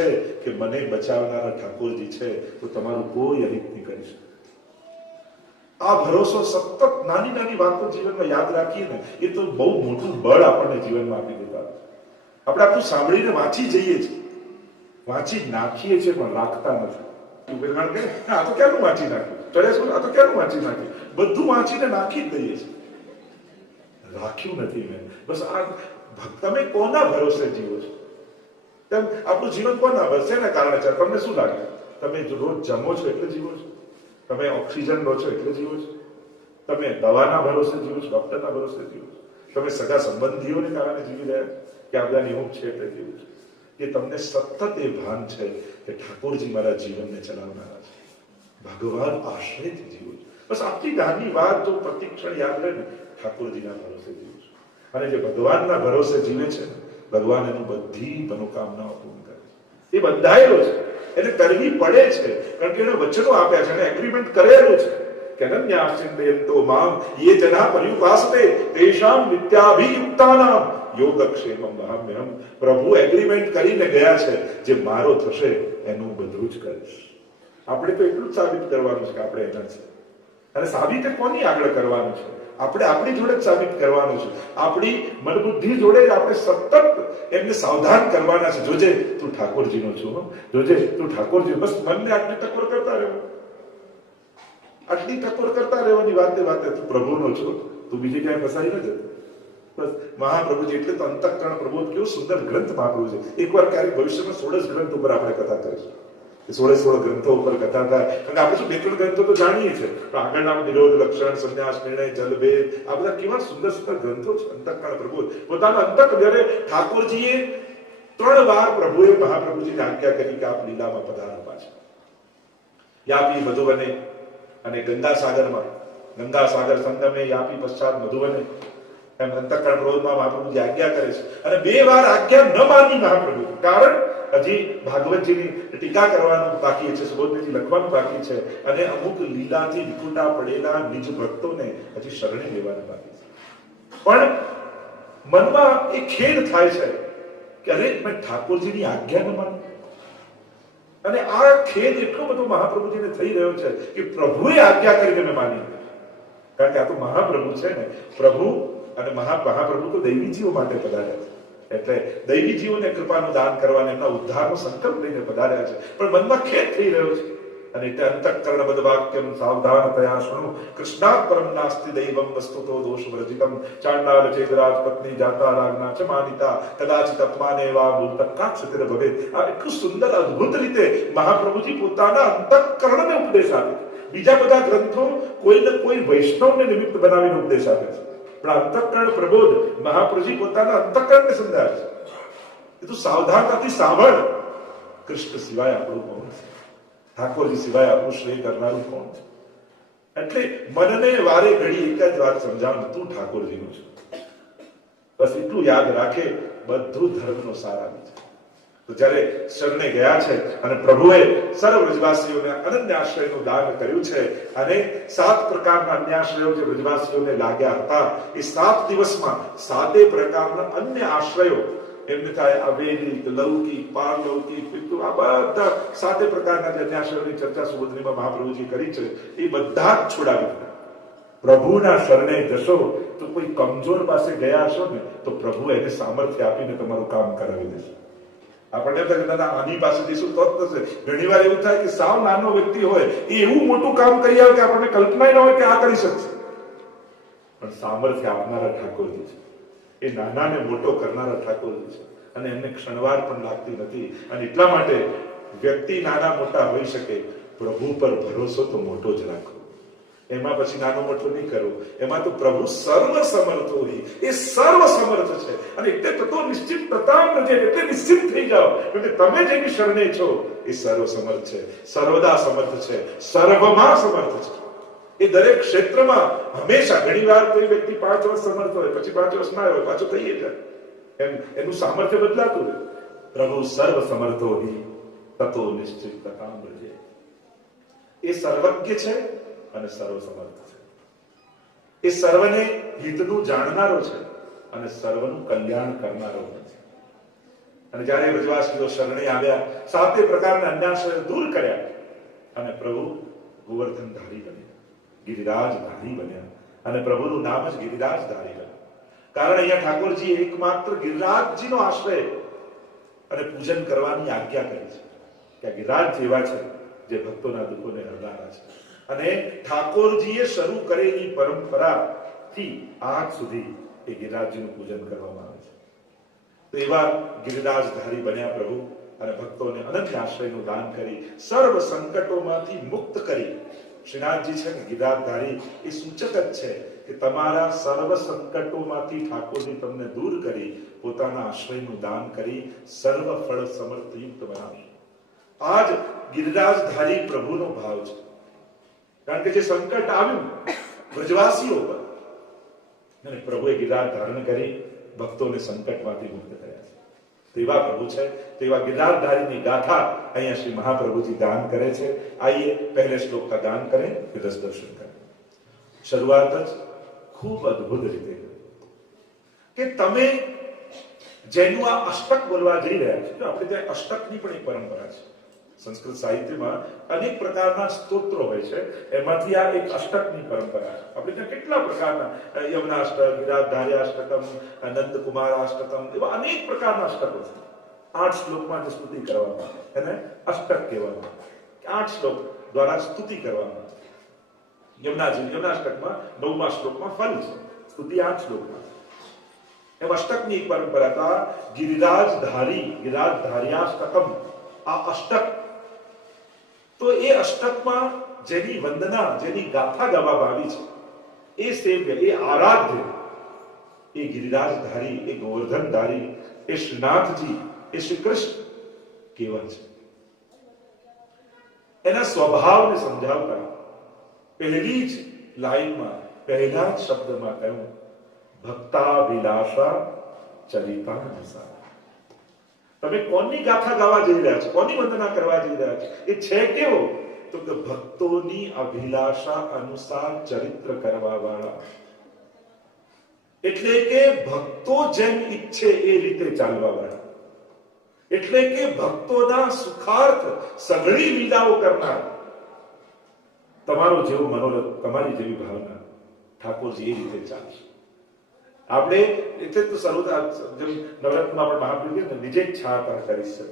છે કે મને બચાવનારા ઠાકોરજી છે તો તમારું કોઈ અહિત નહીં કરી શકે. આ ભરોસો સતત નાની નાની વાતો જીવનમાં યાદ રાખીએ ને એ તો બહુ મોટું બળ આપણને જીવનમાં આપી દેતા. આપણે આટલું સાંભળીને વાંચી જઈએ છીએ, વાંચી નાખીએ છીએ પણ રાખતા નથી. કારણ કે આ તો ક્યાંનું વાંચી નાખ્યું, ચડે શું આ તો ક્યાંનું વાંચી નાખ્યું, બધું વાંચીને નાખી જ દઈએ છીએ, રાખ્યું નથી મેં. બસ આ તમે કોના ભરોસે જીવો છો? તેમ આપણું જીવન કોના ભરોસે ને કારણે છે? તમને શું લાગે? તમે રોજ જમો છો એટલે જીવો છો? તમે ઓક્સિજન લો છો એટલે જીવો છો? તમે દવાના ભરોસે જીવો છો, ડોક્ટરના ભરોસે જીવો છો? તમે સગા સંબંધીઓને કારણે જીવી રહ્યા કે આ બધા નિયમ છે એટલે જીવો છો? કે તમને સતત એ ભાન છે કે ઠાકોરજી મારા જીવનને ચલાવનારા છે, ભગવાન આશ્રયથી જીવો છો. બસ આટલી નાની વાત જો પ્રતિક્ષણ યાદ રહે ને, ઠાકોરજીના ભરોસે જીવો છો. અને જે ભગવાનના ભરોસે જીવે છે ભગવાન એનું બધી મનોકામનાઓ પૂર્ણ કરે છે. એ બંધાયેલો છે, એને કરવી પડે છે, કારણ કે એને વચનો આપ્યા છે, એને એગ્રીમેન્ટ કરેલું છે કે અનન્યાશ્ચિંતયન્તો મામ યે જના પર્યુપાસતે તેષામ નિત્યાભિયુક્તાનામ યોગક્ષેમમ વહામ્યહમ. પ્રભુ એગ્રીમેન્ટ કરીને ગયા છે, જે મારો થશે એનું બધું જ કરીશ. આપણે તો એટલું જ સાબિત કરવાનું છે કે આપણે એના છે, અને સાબિત કોની આગળ કરવાનું છે? આપણે આપણી જોડે જ સાબિત કરવાનું છે. આપણી મનબુદ્ધિ જોડે જ આપણે સતત એમને સાવધાન કરવાના છે. જોજે તું ઠાકોરજીનો છું, જોજે તું ઠાકોરજી. બસ મનને આટલી ટકોર કરતા રહેવું, આટલી ટકોર કરતા રહેવાની વાતે વાતે તું પ્રભુનો છો, તું બીજે ક્યાંય ફસાઈ ન જતો. બસ મહાપ્રભુજી એટલે તો અંતઃકરણ પ્રબોધ કેવો સુંદર ગ્રંથ મહાપ્રભુ છે. એકવાર ક્યારેક ભવિષ્યમાં 16 ગ્રંથ ઉપર આપણે કથા કરીશું. 16 ગ્રંથો ઉપર કથા થાય, કારણ કે આપણે શું 2-3 ગ્રંથો તો જાણીએ છીએ, પણ આગળના નિરોધ, લક્ષણ, સંન્યાસ, નિર્ણય, જલભેદ, આ બધા કેવા સુંદર સુંદર ગ્રંથો છે. અંતઃકરણ પ્રબોધ પોતાના અંતક જ્યારે ઠાકોરજીએ 3 વાર પ્રભુએ મહાપ્રભુજીને આજ્ઞા કરી કે આપ લીલામાં પધારો પાછા. યાપી મધુવને અને ગંગાસાગરમાં, ગંગાસાગર સંગમે યાપી પશ્ચાત મધુવને, એમ અંતઃકરણ પ્રબોધમાં મહાપ્રભુજી આજ્ઞા કરે છે. અને 2 વાર આજ્ઞા ન માની મહાપ્રભુ, કારણ હજી ભાગવતજીની ટીકા કરવાનું બાકી છે, સુબોધજી લખવાનું બાકી છે, અને અમુક લીલાથી વિખૂટા પડેલા નિજ ભક્તોને હજી શરણે લેવાના બાકી છે. પણ મનમાં એ ખેદ થાય છે કે અરે મેં ઠાકોરજીની આજ્ઞા ન માની. અને આ ખેદ એટલો બધો મહાપ્રભુજીને થઈ રહ્યો છે કે પ્રભુએ આજ્ઞા કરીને મેં માની. કારણ કે આ તો મહાપ્રભુ છે ને, પ્રભુ અને મહાપ્રભુ તો દૈવી જીવો માટે પધાર્યા છે, એટલે દૈવી જીવોને કૃપાનું દાન કરવાને એમના ઉદ્ધારનો સંકલ્પ લઈને પધાર્યા છે. પણ મનમાં ખેદ થઈ રહ્યો છે, અને એટલે અંતઃકરણ બદ વાક્યમ સાવધાનતયા શૃણુ કૃષ્ણાત પરમ નાસ્તિ દૈવમ વસ્તુતો દોષ વર્જિતમ ચાંડાલ ચેદરાજ પત્ની જાતા રાજ્ઞા ચ માનિતા કદાચિત અપમાનેવા ભૂતકાક્ષિતિર ભવેત. આ એટલું સુંદર અદ્ભુત રીતે મહાપ્રભુજી પોતાના અંતઃકરણને ઉપદેશ આપે છે. બીજા બધા ગ્રંથો કોઈને કોઈ વૈષ્ણવને નિમિત્ત બનાવીને ઉપદેશ આપે છે, પણ અંતઃકરણ પ્રબોધ મહાપ્રભુજી પોતાના અંતઃકરણને સમજાવે છે. એ તું સાવધાનતાથી સાંભળ, કૃષ્ણ સિવાય આપણું કોણ છે? ઠાકોરજી સિવાય આપણું શ્રેય કરનારું કોણ છે? એટલે મનને વારે ઘડી એક જ વાત સમજાવ, તું ઠાકોરજીનું છે. બસ એટલું યાદ રાખે, બધું ધર્મનો સાર આવી છે. તો જ્યારે શરણે ગયા છે અને પ્રભુએ સર્વ વ્રજવાસીઓને અનન્યાશ્રયનું દાન કર્યું છે, અને 7 પ્રકારના અન્યાશ્રયો જે વ્રજવાસીઓને લાગ્યા હતા, એ 7 દિવસમાં 7 પ્રકારના અન્ય આશ્રયો એમને થાય અવૈદિક, લૌકિક, પારલૌકિક, પિતૃ, આ બધા 7 પ્રકારના જે અન્યાશ્રયોની ચર્ચા સુબોધનીમાં મહાપ્રભુજી કરી છે, એ બધા જ છોડાવી દીધા. પ્રભુના શરણે જશો તો કોઈ કમજોર પાસે ગયા હશો ને, તો પ્રભુ એને સામર્થ્ય આપીને તમારું કામ કરાવી દેશે. આપણને આની પાસે જઈશું તો જ થશે. ઘણી વાર એવું થાય કે સાવ નાનો વ્યક્તિ હોય, એ એવું મોટું કામ કરી આવે કે આપણને કલ્પના ન હોય કે આ કરી શકશે. પણ સામર્થ્ય આપનારા ઠાકોરજી છે, એ નાનાને મોટો કરનારા ઠાકોરજી છે, અને એમને ક્ષણવાર પણ લાગતી નથી. અને એટલા માટે વ્યક્તિ નાના મોટા હોઈ શકે, પ્રભુ પર ભરોસો તો મોટો જ રાખો. એમાં પછી નાનો મોટો નહીં કરવો. એમાં તો પ્રભુ સર્વ સમર્થ હોય, એ સર્વ સમર્થ છે. અને એટલે તો નિશ્ચિત પ્રતાપ નથી, એટલે નિશ્ચિત થઈ જાઓ, કે તમે જેની શરણે છો એ સર્વ સમર્થ છે, સર્વદા સમર્થ છે, સર્વમાં સમર્થ છે. એ દરેક ક્ષેત્રમાં હંમેશા. ઘણી વાર કોઈ વ્યક્તિ 5 વર્ષ સમર્થ હોય, પછી 5 વર્ષ ના હોય, પાછો થઈ જાય, એનું સામર્થ્ય બદલાતું રહે. પ્રભુ સર્વ સમર્થો હિ તતો નિશ્ચિત પ્રતાપ રજે. એ સર્વજ્ઞ છે અને સર્વ સમર્થ છે. એ સર્વને હિતનું જાણનારો છે અને સર્વનું કલ્યાણ કરનારો છે. અને જ્યારે વ્રજવાસીઓ શરણે આવ્યા, સાતે પ્રકારના અન્યાશ્રય દૂર કર્યા અને પ્રભુ ગોવર્ધનધારી બન્યા, ગિરિરાજધારી બન્યા. અને પ્રભુનું નામ જ ગિરિરાજધારી બન્યું. કારણ અહીંયા ઠાકોરજી એકમાત્ર ગિરિરાજજીનો આશ્રય અને પૂજન કરવાની આજ્ઞા કરી છે કે આ ગિરિરાજ જેવા છે જે ભક્તોના દુઃખોને હરનારા છે. અને ઠાકોરજીએ શરૂ કરેલી પરંપરાથી આજ સુધી એ ગિરિરાજજીનું પૂજન કરવામાં આવે છે. તો એવા ગિરિરાજધારી બન્યા પ્રભુ અને ભક્તોને અનન્ય આશ્રયનું દાન કરી સર્વ સંકટોમાંથી મુક્ત કરી. શ્રીનાથજી છે કે ગિરિરાજધારી એ સૂચક જ છે કે તમારા સર્વ સંકટોમાંથી ઠાકોરજી તમને દૂર કરી પોતાના આશ્રયનું દાન કરી સર્વ ફળ સમર્થયુક્ત બનાવી. આજ ગિરિરાજધારી પ્રભુનો ભાવ છે. કારણ કે જે સંકટ આવ્યું વ્રજવાસીઓ પર અને પ્રભુએ ગિરિરાજ ધારણ કરી ભક્તોને સંકટમાંથી મુક્ત કર્યા છે. તેવા પ્રભુ છે. તેવા ગિરિરાજધારીની ગાથા અહીંયા શ્રી મહાપ્રભુજી ગાન કરે છે. આइए पहले श्लोक का गान करें फिर रस दर्शन करें. શરૂઆત જ ખૂબ અદ્ભુત રીતે કે તમે જેનું આ અષ્ટક બોલવા જઈ રહ્યા છો. આપણે ત્યાં અષ્ટકની પણ એક પરંપરા છે. સંસ્કૃત સાહિત્યમાં અનેક પ્રકારના સ્તોત્રો હોય છે, એમાંથી આ એક અષ્ટકની પરંપરા છે. આપણે ત્યાં કેટલા પ્રકારના યમનાષ્ટક, ગિરિરાજધારી અષ્ટકમ, નંદકુમાર અષ્ટકમ, એવા અનેક પ્રકારના અષ્ટકો છે. 8 શ્લોકમાં જે સ્તુતિ કરવામાં આવે એને અષ્ટક કહેવામાં આવે. 8 શ્લોક દ્વારા સ્તુતિ કરવામાં આવે. યમનાષ્ટકમાં 9મા શ્લોકમાં ફલ છે, સ્તુતિ 8 શ્લોકમાં. એમ અષ્ટકની એક પરંપરા હતા. ગિરિરાજધાર્યાષ્ટકમ, આ અષ્ટક. તો એ અષ્ટકમાં જેની વંદના, જેની ગાથા ગાવામાં આવી છે, એ સેવ્ય, એ આરાધ્ય, એ ગિરિરાજધારી, એ ગોવર્ધનધારી, એ શ્રીનાથજી, એ શ્રી કૃષ્ણ કેવા છે એના સ્વભાવને સમજાવતા પહેલી જ લાઈનમાં, પહેલા જ શબ્દમાં કહ્યું ભક્તાભિલાષા ચરિતાનુસાર. તમે કોની ગાથા ગાવા જઈ રહ્યા છો, કોની વંદના કરવા જઈ રહ્યા છો? એ છે કેવો? તો કે ભક્તોની અભિલાષા અનુસાર ચરિત્ર કરવા વાળા. એટલે કે ભક્તો જેમ ઈચ્છે એ રીતે ચાલવા વાળા. એટલે કે ભક્તોના સુખાર્થ સઘળી લીલાઓ કરનાર. તમારો જેવો મનોરથ, તમારી જેવી ભાવના, ઠાકોરજી એ રીતે ચાલશે. આપણે એટલે તો શરૂઆત જેમ નવરત્નમાં પણ મહાપ્રભુએ નિજે ઈચ્છા કરી શકે.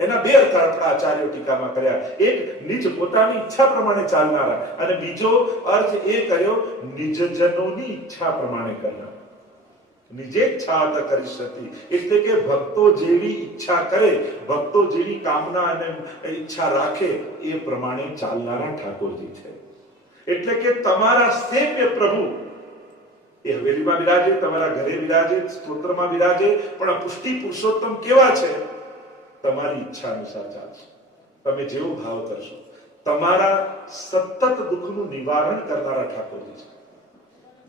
એના બે અર્થ આપણા આચાર્યો ટીકામાં કર્યા. એક નિજ પોતાની ઈચ્છા પ્રમાણે ચાલનારા, અને બીજો અર્થ એ કર્યો નિજજનોની ઈચ્છા પ્રમાણે કરનારા. નિજે ઈચ્છા કરી શકતી એટલે કે ભક્તો જેવી ઈચ્છા કરે, ભક્તો જેવી કામના અને ઈચ્છા રાખે એ પ્રમાણે ચાલનારા ઠાકોરજી છે. એટલે કે તમારા સેવ્ય પ્રભુ એ હવેલીમાં બિરાજે, તમારા ઘરે બિરાજે, સ્તોત્રમાં બિરાજે, પણ આ પુષ્ટિ પુરુષોત્તમ કેવા છે? તમારી ઈચ્છા અનુસાર ચાલશે. તમે જેવો ભાવ કરશો. તમારા સતત દુઃખનું નિવારણ કરનારા ઠાકોરજી છે.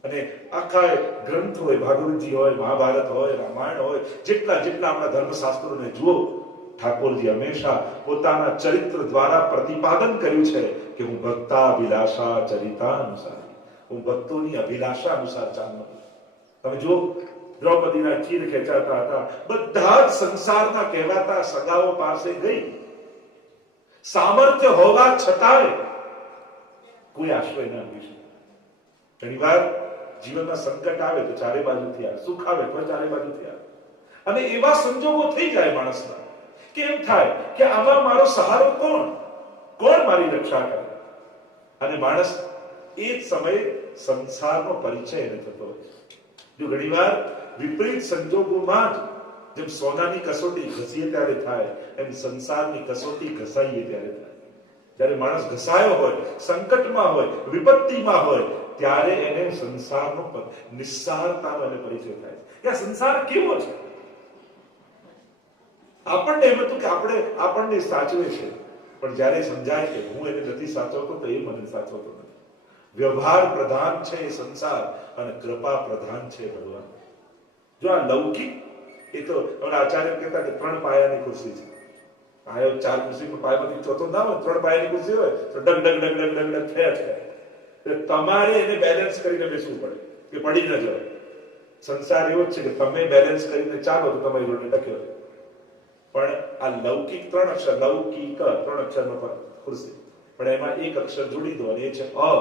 અને આખા ગ્રંથ હોય, ભાગવતજી હોય, મહાભારત હોય, રામાયણ હોય, જેટલા આપણા ધર્મશાસ્ત્રોને જુઓ, ઠાકોરજી હંમેશા પોતાના ચરિત્ર દ્વારા પ્રતિપાદન કર્યું છે કે હું ભક્તાભિલાષા ચરિતાનુસાર, હું ભક્તોની અભિલાષા અનુસાર ચાલવાનું. તમે જુઓ, દ્રૌપદીના ચીર ખેંચાતા હતા, બધા જ સંસારના કહેવાતા સગાઓ પાસે ગઈ. સામર્થ્ય હોવા છતાંય કોઈ આશ્રય ન આપી શકે. ઘણીવાર જીવનમાં સંકટ આવે તો ચારે બાજુથી આવે, સુખ આવે તો ચારે બાજુથી આવે. અને એવા સંજોગો થઈ જાય માણસના કે એમ થાય કે આમાં મારો સહારો કોણ મારી રક્ષા કરે? અને માણસ એ જ સમયે સંસારનો પરિચય એને થતો હોય છે. જો ઘણીવાર વિપરીત સંજોગોમાં જ જેમ સોનાની કસોટી ઘસીએ ત્યારે થાય, એમ સંસારની કસોટી ઘસાઈએ ત્યારે થાય. જ્યારે માણસ ઘસાયો હોય, સંકટમાં હોય, વિપત્તિમાં હોય, ત્યારે એને સંસારનો નિસ્સારતાનો એને પરિચય થાય છે કે આ સંસાર કેવો છે. આપણને એમ હતું કે આપણને સાચવે છે, પણ જ્યારે સમજાય કે હું એને નથી સાચવતો તો એ મને સાચવતો નથી. વ્યવહાર પ્રધાન છે એ સંસાર અને કૃપા પ્રધાન છે ભગવાન. જો આ લૌકિક, એ તો આચાર્ય કહેતા કે 3 પાયાની ખુરશી છે. આયો 4 ખુરશીમાં પાયામાંથી ચોથો ના હોય, 3 પાયાની ખુરશી હોય તો ડગ ડગ ડગ ડગ ડગ ડગ થયા જ કરે. તમારે એને બેલેન્સ કરીને બેસવું પડે કે પડી ન જવાય. સંસાર એવો જ છે કે તમે બેલેન્સ કરીને ચાલો તો તમારી જોડે ટક્યો. પણ આ લૌકિક 3 અક્ષર, લૌકિક 3 અક્ષરનો ખુરશી, પણ એમાં એક અક્ષર જોડી દો અને એ છે અ,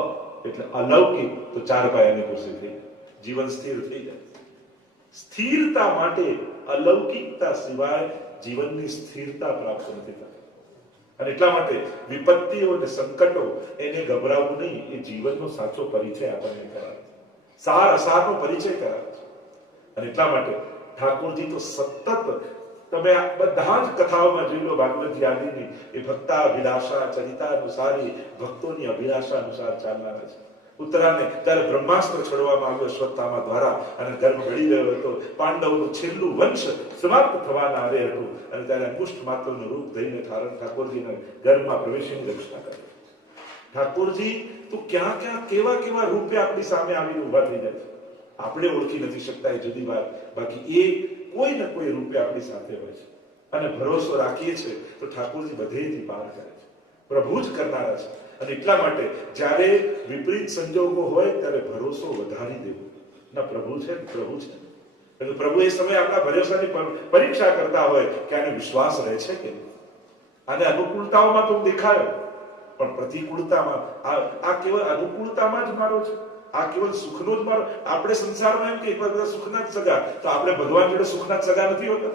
એટલે અલૌકિક, તો 4 પાયાની ખુરશી થઈ જાય, જીવન સ્થિર થઈ જાય. સ્થિરતા માટે અલૌકિકતા સિવાય જીવનની સ્થિરતા પ્રાપ્ત નથી થતી. અને એટલા માટે વિપત્તિઓ અને સંકટો એને ગભરાવવું નહીં, એ જીવનનો સાચો પરિચય આપણને કરાવે, સાર અસારનો પરિચય કરાવે છે. અને એટલા માટે ઠાકોરજી તો સતત, તમે આ બધા જ કથાઓમાં જોઈ લો ભાગવત આદિની, એ ભક્તાભિલાષા ચરિતા અનુસારી, ભક્તોની અભિલાષા અનુસાર ચાલનારા છે. ઉત્તરાને ત્યારે બ્રહ્માસ્ત્ર છોડવામાં આવ્યો અશ્વત્થામા દ્વારા અને ગર્ભ ઘડી ગયો હતો, પાંડવનું છેલ્લું વંશ સમાપ્ત થવાના આરે હતું, અને ત્યારે અંગુષ્ઠ માત્રનું રૂપ ધરીને ઠાકોરજીના ગર્ભમાં પ્રવેશીને રક્ષા કરે. ઠાકોરજી તો ક્યાં ક્યાં કેવા કેવા રૂપે આપણી સામે આવીને ઉભા થઈ જાય છે, આપણે ઓળખી નથી શકતા એ જુદી વાત, બાકી એ કોઈ ને કોઈ રૂપે આપણી સાથે હોય છે. અને ભરોસો રાખીએ છીએ તો ઠાકોરજી બધેથી પાર કરે છે, પ્રભુ જ કરનારા છે. અને એટલા માટે જ્યારે વિપરીત સંજોગો હોય ત્યારે ભરોસો વધારી દેવો, ના પ્રભુ છે, પ્રભુ છે. એટલે પ્રભુ એ સમયે આપણા ભરોસાની પરીક્ષા કરતા હોય કે આને વિશ્વાસ રહે છે કે નહીં. આને અનુકૂળતાઓમાં તો દેખાયો, પણ પ્રતિકૂળતામાં આ કેવળ અનુકૂળતામાં જ મારો છે, આ કેવળ સુખનો જ મારો. આપણે સંસારમાં એમ કે એક બધા સુખના જ સગા, તો આપણે ભગવાન જોડે સુખના જ સગા નથી હોતા.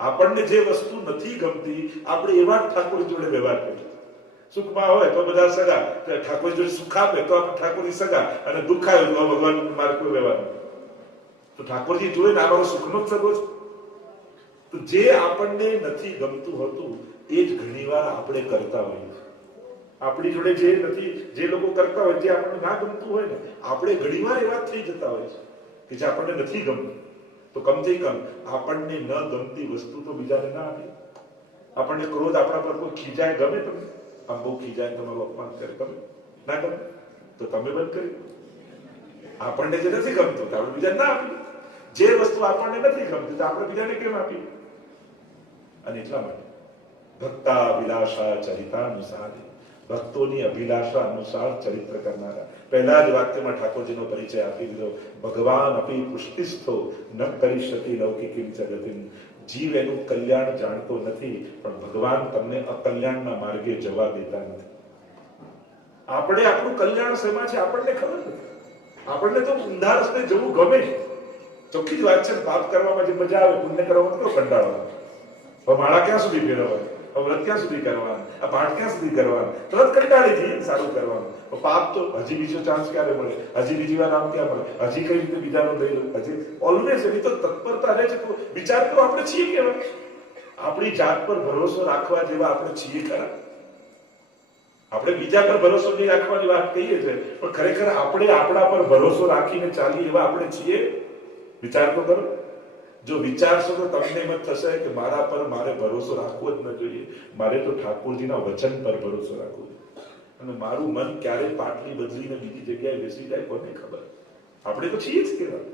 આપણને જે વસ્તુ નથી ગમતી આપણે એવા જ ઠાકોર જોડે વ્યવહાર કરીએ. સુખમાં હોય તો બધા સગા, ઠાકોર જોડે સુખ આપે તો આપણે ઠાકોરની સગા, અને દુઃખ આવે તો ભગવાન મારે કોઈ વ્યવહાર નથી. તો ઠાકોરજી જોડે આ મારો સુખનો જ સગો છે. તો જે આપણને નથી ગમતું હોતું એ જ ઘણીવાર આપણે કરતા હોઈએ છીએ. આપણી જોડે જે નથી, જે લોકો કરતા હોય, જે આપણને ના ગમતું હોય ને, આપણે ઘણીવાર એવા થઈ જતા હોય છે કે જે આપણને નથી ગમતું, તો કમથી કમ આપણને ન ગમતી વસ્તુ તો બીજાને ના આપી. આપણને ક્રોધ આપણા પર કોઈ ખીજાય, ગમે તમને? આમ બહુ ખીજાય, તમારું અપમાન કરે, ગમે? ના ગમે તો તમે બંધ કરી. આપણને જે નથી ગમતું તો આપણે બીજાને ના આપીએ. જે વસ્તુ આપણને નથી ગમતી તો આપણે બીજાને કેમ આપીએ? અને એટલા માટે ભક્તા વિલાસા ચરિતાનુસારી, ભક્તોની અભિલાષા અનુસાર ચરિત્ર કરનારા. પહેલા જ વાક્યમાં ઠાકોરજીનો પરિચય આપી દીધો, ભગવાન અપી પુષ્ટિસ્થો ન કરીષ્યતિ લૌકિકીમ જગતિમ. જીવ એનું કલ્યાણ જાણતો નથી, પણ ભગવાન તમને અકલ્યાણના માર્ગે જવા દેતા નથી. આપણે આપણું કલ્યાણ શેમાં છે આપણને ખબર નથી. આપણને તો ઊંધા રસ્તે જવું ગમે. ચોખ્ખી જ વાત છે, પાપ કરવામાં જે મજા આવે, પુણ્ય કરવામાં તો કંટાળો. હવે માળા ક્યાં સુધી ફેરવવા, વ્રત ક્યાં સુધી કરવાનું, આ પાઠ ક્યાં સુધી કરવાનું, તરત કંટાળી જઈએ સારું કરવાનું. પાપ તો હજી બીજો ચાન્સ ક્યારે મળે, હજી બીજી વાર આમ ક્યાં મળે, હજી કઈ રીતે બીજાનો લઈ લો, હજી ઓલવેઝ એની તો તત્પરતા રહે છે. વિચાર કરો, આપણે છીએ કેવા? આપણી જાત પર ભરોસો રાખવા જેવા આપણે છીએ ખરા? આપણે બીજા પર ભરોસો નહીં રાખવાની વાત કહીએ છીએ, પણ ખરેખર આપણે આપણા પર ભરોસો રાખીને ચાલીએ એવા આપણે છીએ? વિચાર તો કરો. જો વિચારશો તો તમને એમ જ થશે કે મારા પર મારે ભરોસો રાખવો જ ન જોઈએ, મારે તો ઠાકોરજીના વચન પર ભરોસો રાખવો જોઈએ. અને મારું મન ક્યારે પાટલી બદલીને બીજી જગ્યાએ બેસી જાય કોને ખબર? આપણે તો છીએ જ કેવા.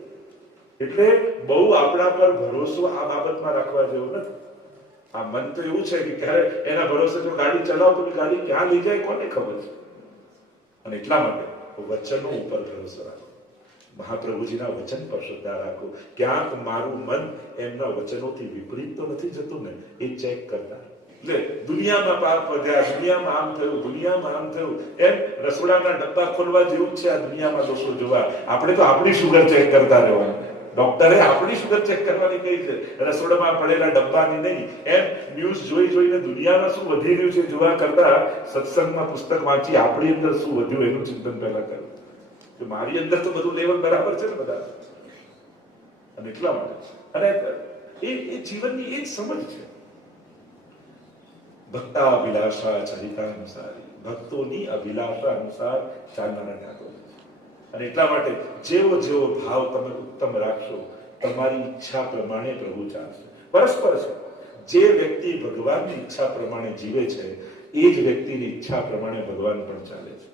એટલે બહુ આપણા પર ભરોસો આ બાબતમાં રાખવા જેવો નથી. આ મન તો એવું છે કે ક્યારે એના ભરોસે જો ગાડી ચલાવો તો ગાડી ક્યાં લઈ જાય કોને ખબર છે. અને એટલા માટે વચનો ઉપર ભરોસો રાખો, મહાપ્રભુજીના વચન પર શ્રદ્ધા રાખો. ક્યાંક મારું મન એમના વચનોથી વિપરીત તો નથી જતું ને, એ ચેક કરતા. એટલે દુનિયામાં પાપ વધ્યા, દુનિયામાં આમ થયું, દુનિયામાં આમ થયું, એમ રસોડાના ડબ્બા ખોલવા જેવું જ છે આ દુનિયામાં દોષો જોવા. આપણે તો આપણી શુગર ચેક કરતા રહેવાનું. ડોક્ટરે આપણી શુગર ચેક કરવાની કહી છે, રસોડામાં પડેલા ડબ્બાની નહીં. એમ ન્યૂઝ જોઈ જોઈને દુનિયામાં શું વધી રહ્યું છે જોવા કરતા સત્સંગમાં પુસ્તક વાંચી આપણી અંદર શું વધ્યું એનું ચિંતન પહેલા કરવું. મારી અંદર તો બધું લેવલ બરાબર છે ને બધા. અને એટલા માટે અને એ જીવનની એ જ સમજ છે. ભક્તા અભિલાષા ચરિતાનુસારી, ભક્તોની અભિલાષા અનુસાર ચાલનારા ઠાકોર. અને એટલા માટે જેવો જેવો ભાવ તમે ઉત્તમ રાખશો, તમારી ઈચ્છા પ્રમાણે પ્રભુ ચાલશે. પરસ્પર છે. જે વ્યક્તિ ભગવાનની ઈચ્છા પ્રમાણે જીવે છે એ જ વ્યક્તિની ઈચ્છા પ્રમાણે ભગવાન પણ ચાલે છે.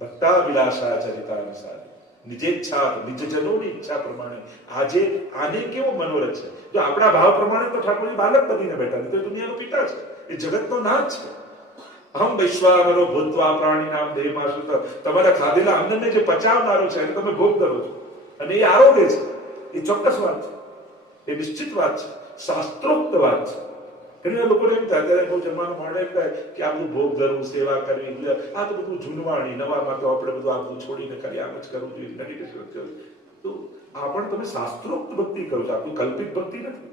ભક્તા વિલાસા ચરિતાનુસાર, નિજેચ્છા નિજજનોની ઈચ્છા પ્રમાણે. આજે આને કેવો મનોરથ છે, જો આપણા ભાવ પ્રમાણે તો ઠાકોરજી બાલક બનીને બેઠા, તો દુનિયાનો પિતા છે, એ જગતનો નાથ છે. અહમ વૈશ્વાનરો ભૂત્વા પ્રાણીનામ દેહમાં સુત. તમારા ખાધેલા અન્નને જે પચાવનારો છે એને તમે ભોગ કરો છો, અને એ આરોગ્ય છે. એ ચોક્કસ વાત છે, એ નિશ્ચિત વાત છે. શાસ્ત્રોક્ત વાત છે. ઘણી લોકોને એમ થાય ત્યારે બહુ જમવાનું મળે એમ થાય કે આ બધું ભોગ ધરવું, સેવા કરવી, આ તો બધું જૂનવાણી, નવામાં તો આપણે બધું આ બધું છોડીને કરી આમ જ કરવું જોઈએ, મેડિટેશન કરવું. તો આ પણ તમે શાસ્ત્રોક્ત ભક્તિ કરો છો, આપણું કલ્પિત ભક્તિ નથી.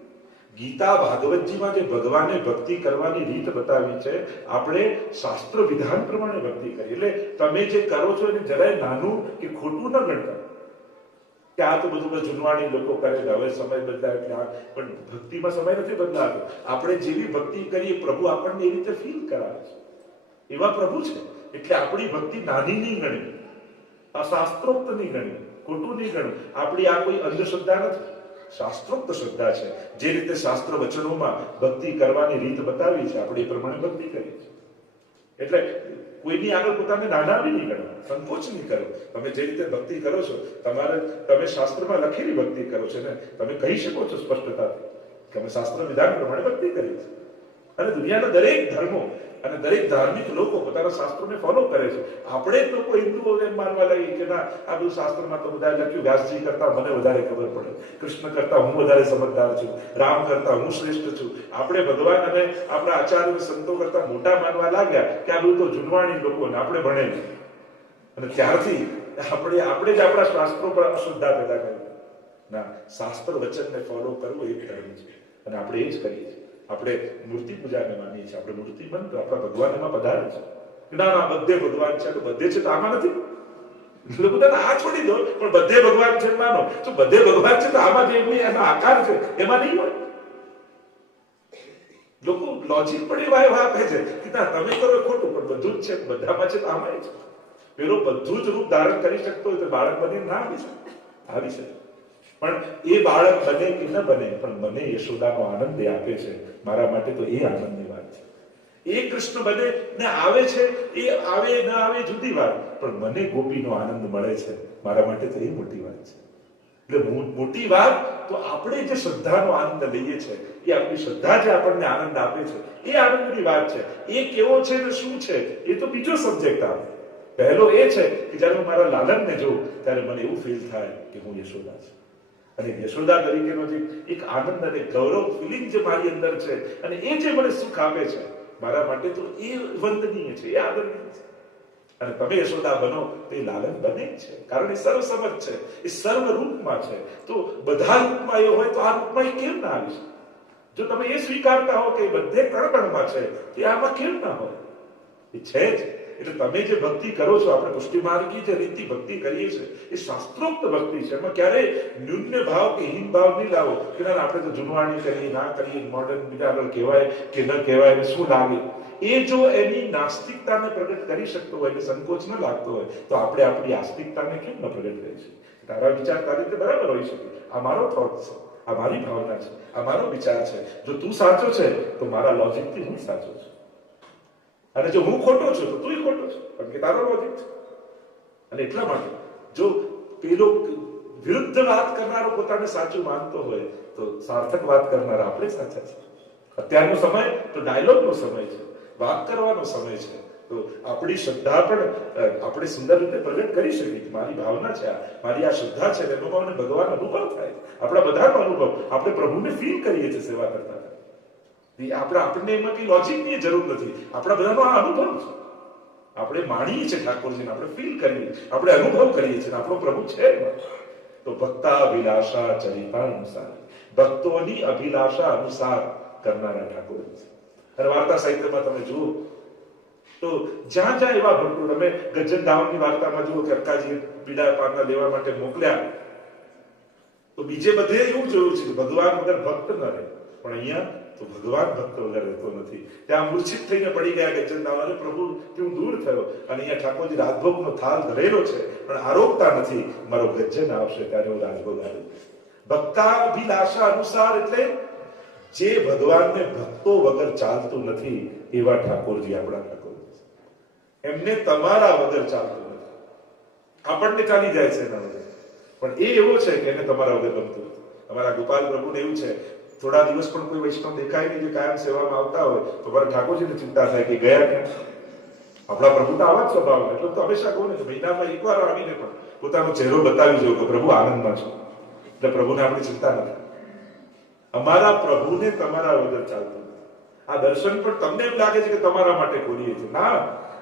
ગીતા ભાગવતજીમાં જે ભગવાને ભક્તિ કરવાની રીત બતાવી છે, આપણે શાસ્ત્ર વિધાન પ્રમાણે ભક્તિ કરી. એટલે તમે જે કરો છો એને જરાય નાનું કે ખોટું ન ગણતા કે આ તો બધું જૂનવાણી લોકો કરે, હવે સમય બદલાય એટલે પણ ભક્તિમાં સમય નથી બદલાતો. આપણે જેવી ભક્તિ કરીએ પ્રભુ આપણને એ રીતે ફીલ કરાવે છે, એવા પ્રભુ છે. એટલે આપણી ભક્તિ નાની નહીં ગણવી, અશાસ્ત્રોક્ત નહીં ગણવી, ખોટું નહીં ગણવું. આપણી આ કોઈ અંધશ્રદ્ધા નથી, શાસ્ત્રોક્ત શ્રદ્ધા છે. જે રીતે શાસ્ત્ર વચનોમાં ભક્તિ કરવાની રીત બતાવી છે, આપણે એ પ્રમાણે ભક્તિ કરીએ છીએ. એટલે કોઈની આગળ પોતાને નાના નહીં ગણવા, સંકોચ નહીં કરો. તમે જે રીતે ભક્તિ કરો છો, તમે શાસ્ત્રમાં લખેલી ભક્તિ કરો છો ને, તમે કહી શકો છો સ્પષ્ટતાથી કે અમે શાસ્ત્ર વિધાન પ્રમાણે ભક્તિ કરીએ છીએ. અને દુનિયાના દરેક ધર્મો અને દરેક ધાર્મિક લોકો પોતાના શાસ્ત્રોને ફોલો કરે છે. આપણે જ લોકો હિન્દુઓને માનવા લાગીએ કે ના, આ બધું શાસ્ત્રમાં તો બધા લખ્યું, વ્યાસજી કરતા મને વધારે ખબર પડે, કૃષ્ણ કરતા હું વધારે સમજદાર છું, રામ કરતા હું શ્રેષ્ઠ છું. આપણે ભગવાન અને આપણા આચાર્ય સંતો કરતા મોટા માનવા લાગ્યા કે આ બધું તો જૂનવાણી લોકોને આપણે ભણેલું. અને ત્યારથી આપણે જ આપણા શાસ્ત્રો પર અશ્રદ્ધા પેદા કરી. ના, શાસ્ત્ર વચનને ફોલો કરવું એ ધર્મ છે, અને આપણે એ જ કરીએ છીએ. આપણે મૂર્તિ પૂજાને માનીએ છીએ, આપણે મૂર્તિ મંત્ર આપણા ભગવાન એમાં પધારે છે. ના, બધે ભગવાન છે તો બધે છે તો આમાં નથી. લોકો આ છોડી દો, પણ બધે ભગવાન છે માનો. તો બધે ભગવાન છે તો આમાં જે એનો આકાર છે એમાં નહીં હોય. લોકો લોજિક પણ એવા આપે છે કે ના, તમે કરો ખોટું, પણ બધું જ છે, બધામાં છે તો આમાં છે. પેલો બધું જ રૂપ ધારણ કરી શકતો હોય તો બાળક બની ના આવી શકે, આવી શકે. પણ એ બાળક બને કે ન બને, પણ મને યશોદાનો આનંદ આપે છે. મારા માટે તો એ આનંદની વાત છે. એ કૃષ્ણ બને ને આવે છે, એ આવે ન આવે જુદી વાત, પણ મને ગોપીનો આનંદ મળે છે, મારા માટે તો એ મોટી વાત છે. એટલે મોટી વાત તો આપણે જે શ્રદ્ધાનો આનંદ લઈએ છીએ, એ આપણી શ્રદ્ધા જે આપણને આનંદ આપે છે, એ આનંદની વાત છે. એ કેવો છે ને શું છે એ તો બીજો સબ્જેક્ટ આવે. પહેલો એ છે કે જ્યારે હું મારા લાલનને જોઉં ત્યારે મને એવું ફીલ થાય કે હું યશોદા છું. અને યશોદા તરીકેનો જે એક આનંદ અને ગૌરવ ફિલિંગ જે મારી અંદર છે, અને એ જે મને સુખ આપે છે, મારા માટે તો એ વંદનીય છે, એ આદરણીય છે. અને તમે યશોદા બનો તો એ લાલન બને જ છે, કારણ એ સર્વસમજ છે, એ સર્વ રૂપમાં છે. તો બધા રૂપમાં એ હોય તો આ રૂપમાં એ કેમ ના આવી શકે? જો તમે એ સ્વીકારતા હો કે બધે કણકણમાં છે, તો આમાં કેમ ના હોય? એ છે જ. એટલે તમે જે ભક્તિ કરો છો, આપણે પુષ્ટિ માર્ગી જે રીતિ ભક્તિ કરીએ છીએ, એ શાસ્ત્રોક્ત ભક્તિ છે. એમાં ક્યારેય ન્યૂન્ય ભાવ કે હીન ભાવ નહીં લાવો કે ના આપણે તો જૂનવાણી કરીએ, ના કરીએ, મોડર્ન બીજા આગળ કહેવાય કે ન કહેવાય, શું લાગે. એ જો એની નાસ્તિકતાને પ્રગટ કરી શકતો હોય, એટલે સંકોચ ન લાગતો હોય, તો આપણે આપણી આસ્તિકતાને કેમ ન પ્રગટ કરી શકીએ? તારા વિચાર તારી રીતે બરાબર હોઈ શકે, આ મારો થોટ છે, આ મારી ભાવના છે, આ મારો વિચાર છે. જો તું સાચો છે તો મારા લોજિકથી હું સાચો છું, અને જો હું ખોટો છું તો તું ખોટો છું, કારણ કે તારો લોજિક છે. અને એટલા માટે જો પેલો વિરુદ્ધ વાત કરનારો પોતાને સાચું માનતો હોય, તો સાર્થક વાત કરનારા આપણે સાચા છે. અત્યારનો સમય તો ડાયલોગનો સમય છે, વાત કરવાનો સમય છે. તો આપણી શ્રદ્ધા પણ આપણે સુંદર રીતે પ્રગટ કરી શકીએ કે મારી ભાવના છે, મારી આ શ્રદ્ધા છે, એનો મને ભગવાન અનુભવ થાય. આપણા બધાનો અનુભવ, આપણે પ્રભુને ફીલ કરીએ છીએ સેવા કરતા. આપણને એમાં કઈ લોજિકની જરૂર નથી, આપણા બધાનો આ અનુભવ છે. આપણે માણીએ છીએ ઠાકોરજીને, આપણે ફીલ કરીએ, આપણે અનુભવ કરીએ છીએ, આપણો પ્રભુ છે. તો ભક્તા અભિલાષા ચરિતા અનુસાર, ભક્તોની અભિલાષા અનુસાર કરનારા ઠાકોરજી છે. અને વાર્તા સાહિત્યમાં તમે જુઓ તો જ્યાં જ્યાં એવા ભક્તો, તમે ગજન ધામની વાર્તામાં જુઓ કે અક્કાજી બીડા પાના લેવા માટે મોકલ્યા, તો બીજે બધે એવું જોયું છે કે ભગવાન વગર ભક્ત ન રહે, પણ અહીંયા તો ભગવાન ભક્ત વગર રહેતો નથી. ત્યાં મૂર્છિત થઈને પડી ગયા ગજનદાવ, અને પ્રભુ હું દૂર થયો, અને અહીંયા ઠાકોરજી રાજભોગનો થાળ ધરેલો છે, પણ આરોગતા નથી. મારો ગજન આવશે ત્યારે હું રાજભોગ આવું. ભક્તાભિલાષા અનુસાર એટલે જે ભગવાનને ભક્તો વગર ચાલતું નથી, એવા ઠાકોરજી આપણા ઠાકોરજી. એમને તમારા વગર ચાલતું નથી, આપણને ચાલી જાય છે એના વગર, પણ એ એવો છે કે એને તમારા વગર ગમતું નથી. અમારા ગોપાલ પ્રભુને એવું છે, થોડા દિવસ પણ કોઈ વૈષ્ણવ દેખાય નહીં જે કાયમ સેવામાં આવતા હોય, તો મારા ઠાકોરજીને ચિંતા થાય કે ગયા ક્યાં. આપણા પ્રભુ તો આવા જ સ્વભાવ, એટલે તો હંમેશા કહું ને, મહિનામાં એકવાર આવીને પણ પોતાનો ચહેરો બતાવી જો કે પ્રભુ આનંદમાં છો, એટલે પ્રભુને આપણી ચિંતા નથી. અમારા પ્રભુને તમારા વગર ચાલતું નથી. આ દર્શન પણ તમને એમ લાગે છે કે તમારા માટે ખોલીએ છીએ, ના,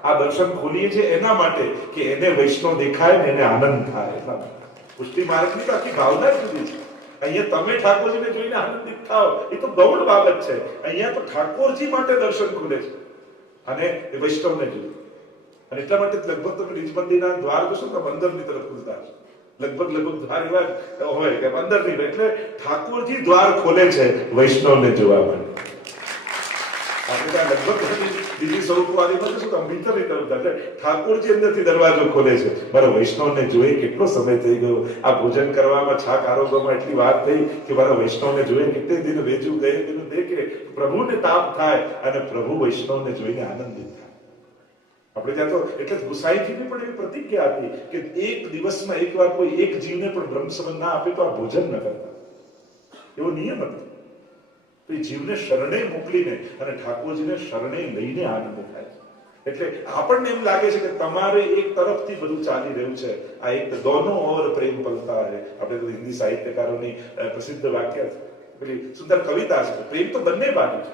આ દર્શન ખોલીએ છીએ એના માટે કે એને વૈષ્ણવ દેખાય ને એને આનંદ થાય. એટલા માટે પુષ્ટિ માર્ગની તો આખી ભાવના જુદી છે. અહીંયા તમે ઠાકોરજીને જોઈને આનંદિત થાઓ એ તો ગૌણ બાબત છે. અહીંયા તો ઠાકોરજી માટે દર્શન ખુલે છે અને એ વૈષ્ણવને જોઈએ. અને એટલા માટે લગભગ તમે નિજ મંદિરના દ્વાર જોશો તો અંદરની તરફ ખુલતા હશે. લગભગ દ્વાર એવા હોય કે અંદરની, એટલે ઠાકોરજી દ્વાર ખોલે છે વૈષ્ણવને જોવા માટે. આપણે લગભગ બીજી સ્વરૂપવાદી માં જોશું તો ભીતરની તરફ એટલે ઠાકોરજી અંદરથી દરવાજો ખોલે છે. મારા વૈષ્ણવને જોઈએ કેટલો સમય થઈ ગયો, આ ભોજન કરવામાં, છાક આરોગવામાં એટલી વાત થઈ કે મારા વૈષ્ણવને જોઈએ કેટલે દિન વેચું ગયે દિન દેખે, પ્રભુને તાપ થાય અને પ્રભુ વૈષ્ણવને જોઈને આનંદિત થાય. આપણે ત્યાં તો એટલે ગુસાઈજીની પણ એવી પ્રતિજ્ઞા હતી કે એક દિવસમાં એકવાર કોઈ એક જીવને પણ બ્રહ્મસમન ના આપે તો આ ભોજન ન કરતા. એવો નિયમ હતો. તો એ જીવને શરણે મોકલીને અને ઠાકોરજીને શરણે લઈને આનંદ થાય. એટલે આપણને એમ લાગે છે કે તમારે એક તરફથી બધું ચાલી રહ્યું છે. આ એક દોનો ઓર પ્રેમ પલતા હે, આપણે તો હિન્દી સાહિત્યકારોની પ્રસિદ્ધ વાક્ય છે, પેલી સુંદર કવિતા છે. પ્રેમ તો બંને બાજુ છે.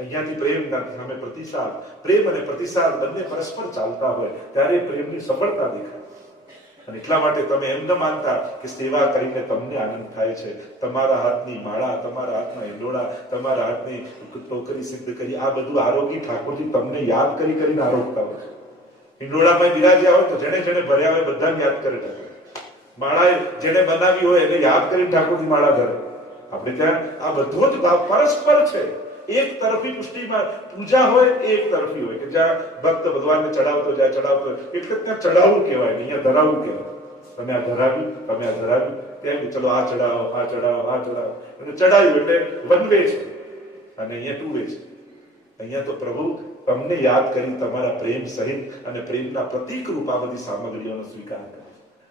અહીંયાથી પ્રેમ સામે પ્રતિસાદ, પ્રેમ અને પ્રતિસાદ બંને પરસ્પર ચાલતા હોય ત્યારે પ્રેમની સફળતા દેખાય. અને એટલા માટે તમે એમ ન માનતા કે સેવા કરીને તમને આનંદ થાય છે. તમારા હાથની માળા, તમારા હાથના હિંડોળા, તમારા હાથની ટોકરી સિદ્ધ કરી, આ બધું આરોગી ઠાકોરજી તમને યાદ કરીને આરોગતા હોય છે. હિંડોળામાં બિરાજ્યા હોય તો જેને જેને ભર્યા હોય બધાને યાદ કરે ઠાકોર. માળા જેને બનાવી હોય એને યાદ કરીને ઠાકોરજી માળા ધરે. આપણે ત્યાં આ બધો જ ભાવ પરસ્પર છે. એક તરફી પુષ્ટિમાં પૂજા હોય, એક તરફી હોય કે જ્યાં ભક્ત ભગવાનને ચડાવતો જાય, ચડાવતો, એટલે ત્યાં ચડાવવું કહેવાય, અહીંયા ધરાવવું કહેવાય. તમે આ ધરાવ્યું, તમે આ ધરાવ્યું, ત્યાં ચલો આ ચડાવો, આ ચડાવો, આ ચડાવો, અને ચડાવ્યું એટલે વન વે છે અને અહીંયા ટુ વે છે. અહીંયા તો પ્રભુ તમને યાદ કરી તમારા પ્રેમ સહિત અને પ્રેમના પ્રતીક રૂપ આ બધી સામગ્રીઓનો સ્વીકાર કરે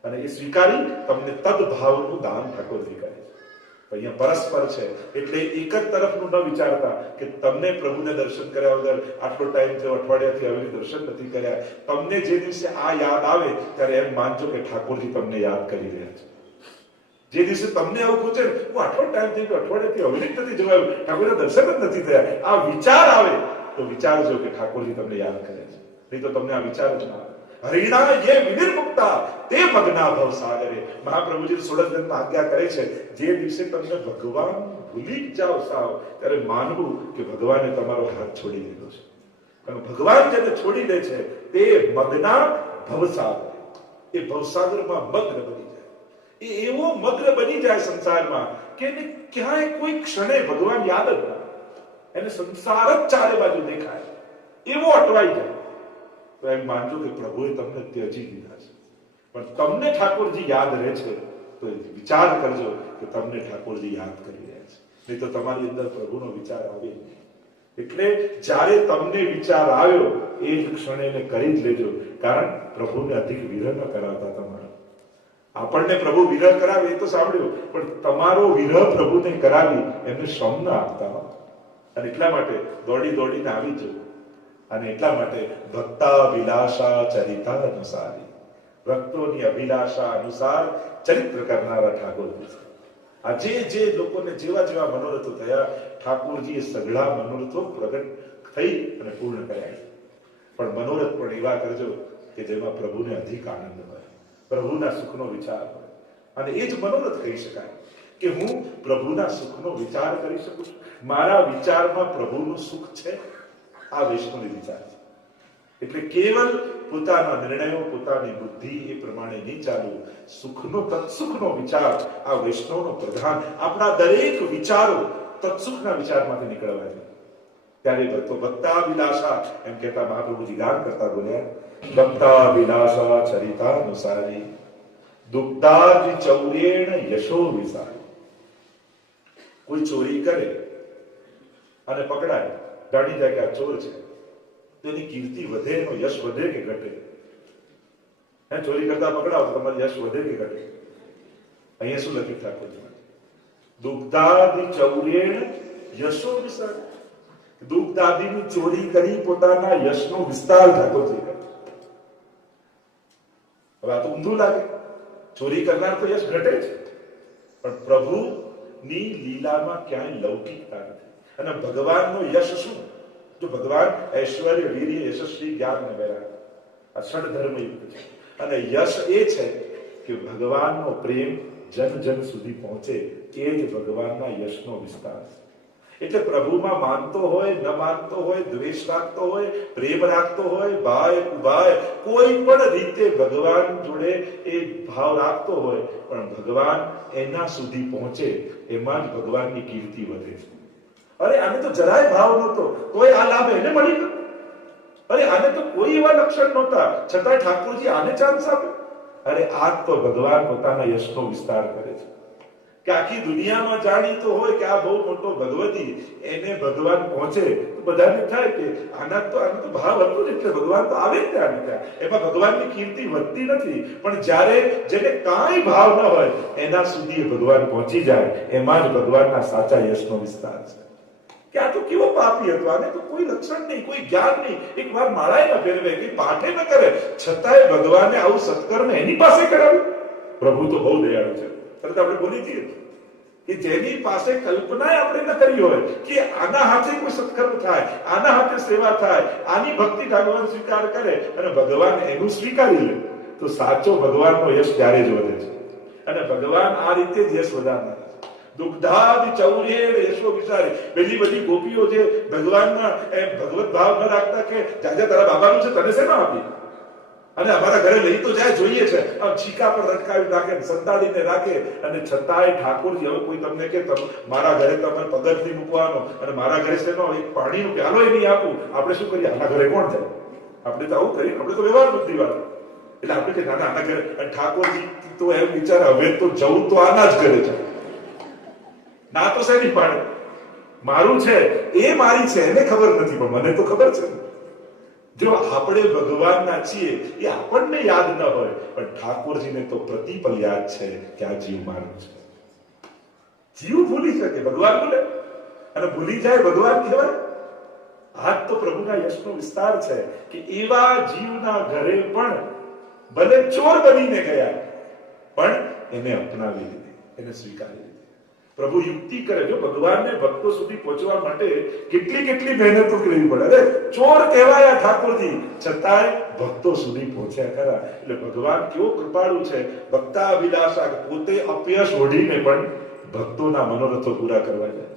અને એ સ્વીકારી તમને તદભાવનું દાન ઠાકોરજી કરે છે. અહીંયા પરસ્પર છે. એટલે એક જ તરફનું ન વિચારતા કે તમને પ્રભુને દર્શન કર્યા વગર આટલો ટાઈમ થયો, અઠવાડિયાથી આવી દર્શન નથી કર્યા. તમને જે દિવસે આ યાદ આવે ત્યારે એમ માનજો કે ઠાકોરજી તમને યાદ કરી રહ્યા છે. જે દિવસે તમને આવું પૂછે હું આટલો ટાઈમ થઈ ગયો, અઠવાડિયાથી અવિરત નથી જોવાયું, ઠાકોરના દર્શન જ નથી થયા, આ વિચાર આવે તો વિચારજો કે ઠાકોરજી તમને યાદ કરે છે. નહીં તો તમને આ વિચાર જ ના આવે. હરિણા યે વિનિર્મુક્તા તે મગ્ના ભવ સાગરે. મહાપ્રભુજી 16 ગ્રંથમાં આજ્ઞા કરે છે જે દિવસે તમને ભગવાન ભૂલી જાવ સાવ ત્યારે માનવું કે ભગવાને તમારો હાથ છોડી દીધો છે. અને ભગવાન જેને છોડી દે છે તે મગ્ના ભવસાગર, એ ભવસાગરમાં મગ્ન બની જાય. એ એવો મગ્ન બની જાય સંસારમાં કે એને ક્યાંય કોઈ ક્ષણે ભગવાન યાદ જ ના, એને સંસાર જ ચારે બાજુ દેખાય, એવો અટવાઈ જાય. તો એમ માનજો કે પ્રભુએ તમને ત્યજી દીધા છે. પણ તમને ઠાકોરજી યાદ રહે છે તો વિચાર કરજો કે તમને ઠાકોરજી યાદ કરી રહ્યા છે. નહીં તો તમારી અંદર પ્રભુનો વિચાર આવે નહીં. એટલે જ્યારે તમને વિચાર આવ્યો એ જ ક્ષણે એને કરી જ લેજો. કારણ પ્રભુને અધિક વિરહ ન કરાવતા તમારો. આપણને પ્રભુ વિરહ કરાવે એ તો સાંભળ્યું, પણ તમારો વિરહ પ્રભુને કરાવી એમને શ્રમ ના આપતા. અને એટલા માટે દોડીને આવી જવું. અને એટલા માટે ભક્તાભિલાષા ચરિતા અનુસારી, ભક્તોની અભિલાષા અનુસાર ચરિત્ર કરનારા ઠાકોરજી છે. આ જે લોકોને જેવા મનોરથો થયા ઠાકોરજીએ સઘળા મનોરથો પ્રગટ થઈ અને પૂર્ણ કર્યા. પણ મનોરથ પણ એવા કરજો કે જેમાં પ્રભુને અધિક આનંદ હોય, પ્રભુના સુખનો વિચાર હોય. અને એ જ મનોરથ કહી શકાય કે હું પ્રભુના સુખનો વિચાર કરી શકું છું. મારા વિચારમાં પ્રભુનું સુખ છે. આ વૈષ્ણવનો વિચાર છે. એટલે કેવલ પોતાના નિર્ણયો, પોતાની બુદ્ધિ એ પ્રમાણે નહીં ચાલવું. સુખનો તત્સુખનો વિચાર આ વૈષ્ણવનો પ્રધાન. આપણા દરેક વિચારો તત્સુખના વિચારમાંથી નીકળવા છે. ત્યારે ભક્તો ભક્તાભિલાષા એમ કહેતા મહાપ્રભુજી ગાન કરતા બોલ્યા, ભક્તાભિલાષા ચરિતા અનુસારી દુગ્ધાદિ ચૌરેણ યશો વિસારી. કોઈ ચોરી કરે અને પકડાય, જાણી જાય કે આ ચોર છે, તેની કીર્તિ વધે, એનો યશ વધે કે ઘટે? ચોરી કરતા પકડાવ તો તમારું યશ વધે કે ઘટે? અહીંયા શું લખ્યું ઠાકોરજી? દુગ્ધાદિ ચૌરેણ યશો વિસ્તાર. દુગ્ધાદિની ચોરી કરી પોતાના યશનો વિસ્તાર ઠાકોરજી કરે. હવે આ તો ઊંધું લાગે, ચોરી કરનાર તો યશ ઘટે છે, પણ પ્રભુ ની લીલામાં ક્યાંય લૌકિકતા નથી. અને ભગવાનનો યશ શું? જો ભગવાન ઐશ્વર્ય, વીર્ય, યશસ્વી, જ્ઞાન અને વૈરાગ્ય આ ષડ ધર્મયુક્ત છે. અને યશ એ છે કે ભગવાનનો પ્રેમ જન જન સુધી પહોંચે, એ જ ભગવાનના યશનો વિસ્તાર છે. એટલે પ્રભુમાં માનતો હોય, ન માનતો હોય, દ્વેષ રાખતો હોય, પ્રેમ રાખતો હોય, ભાઈ ઉભાય કોઈ પણ રીતે ભગવાન જોડે એ ભાવ રાખતો હોય, પણ ભગવાન એના સુધી પહોંચે, એમાં જ ભગવાનની કીર્તિ વધે છે. અરે આને તો જરાય ભાવ નહોતો, તોય આ લાભ એને મળી ગયો. અરે આને તો કોઈ એવા લક્ષણ નહોતા, છતાં ઠાકોરજી આને ચાન્સ આપે. અરે આ તો ભગવાન પોતાના યશનો વિસ્તાર કરે છે કે આખી દુનિયામાં જાણીતો હોય કે આ બહુ મોટો ભગવતી, એને ભગવાન પહોંચે તો બધાને થાય કે આનો તો ભાવ હતો જ, એટલે ભગવાન તો આવે જ ત્યાં. એમાં ભગવાનની કીર્તિ વધતી નથી, પણ જ્યારે જેને કાંઈ ભાવ ન હોય એના સુધી ભગવાન પહોંચી જાય, એમાં જ ભગવાનના સાચા યશનો વિસ્તાર છે. કે આ તો કેવો પાપી હતો, આને તો કોઈ લક્ષણ નહીં, કોઈ જ્ઞાન નહીં, એક વાર માળાએ ન ફેરવે, કે પાઠે ન કરે, છતાંય ભગવાને આવું સત્કર્મ એની પાસે કરાવ્યું. પ્રભુ તો બહુ દયાળુ છે. તરત આપણે બોલી છીએ કે જેની પાસે કલ્પના આપણે ન કરી હોય કે આના હાથે કોઈ સત્કર્મ થાય, આના હાથે સેવા થાય, આની ભક્તિ ભગવાન સ્વીકાર કરે અને ભગવાન એનું સ્વીકારી લે, તો સાચો ભગવાનનો યશ ત્યારે જ વધે છે. અને ભગવાન આ રીતે જ યશ વધારનાર છે. દુગ્ધાદિ ચૌર્યેણ યશો વિચારે, પેલી બધી ગોપીઓ જે ભગવાનમાં ભગવત ભાવ ન રાખતા કે જાજા તારા બાબાનું છે, તને શેનો આપી, અને અમારા ઘરે લઈ તો જાય, જોઈએ છે, આમ છીકા પર લટકાવી રાખે, સંતાડીને રાખે, અને છતાંય ઠાકોરજી હવે કોઈ તમને કે મારા ઘરે તમારે પગથિયું મૂકવાનો અને મારા ઘરે શેનો એક પાણીનો પ્યાલો નહીં આપું, આપણે શું કરીએ? આના ઘરે કોણ જાય? આપણે તો આવું કરીએ, આપણે તો વ્યવહાર બુદ્ધિ વાળા. એટલે આપણે કે ના આના ઘરે, અને ઠાકોરજી તો એમ વિચારે હવે તો જવું તો આના જ ઘરે જાય, ના તો શેની પાડે, મારું છે એ મારી છે, એને ખબર નથી પણ મને તો ખબર છે. જો આપણે ભગવાનના છીએ એ આપણને યાદ ન હોય, પણ ઠાકોરજીને તો પ્રતિપલ યાદ છે કે આ જીવ મારું છે. જીવ ભૂલી શકે, ભગવાન ભૂલે, અને ભૂલી જાય ભગવાન કહેવાય. આ તો પ્રભુના યશનો વિસ્તાર છે કે એવા જીવના ઘરે પણ ભલે ચોર બનીને ગયા, પણ એને અપનાવી લીધી, એને સ્વીકારી લીધી. પ્રભુ યુક્તિ કરે, જો ભગવાનને ભક્તો સુધી પહોંચવા માટે કેટલી મહેનતો કરવી પડે. અરે ચોર કહેવાયા ઠાકોરજી, છતાંય ભક્તો સુધી પહોંચ્યા ખરા. એટલે ભગવાન કેવો કૃપાળુ છે, ભક્તા અભિલાષા, પોતે અપયશ ઓઢીને પણ ભક્તોના મનોરથો પૂરા કરવા જાય.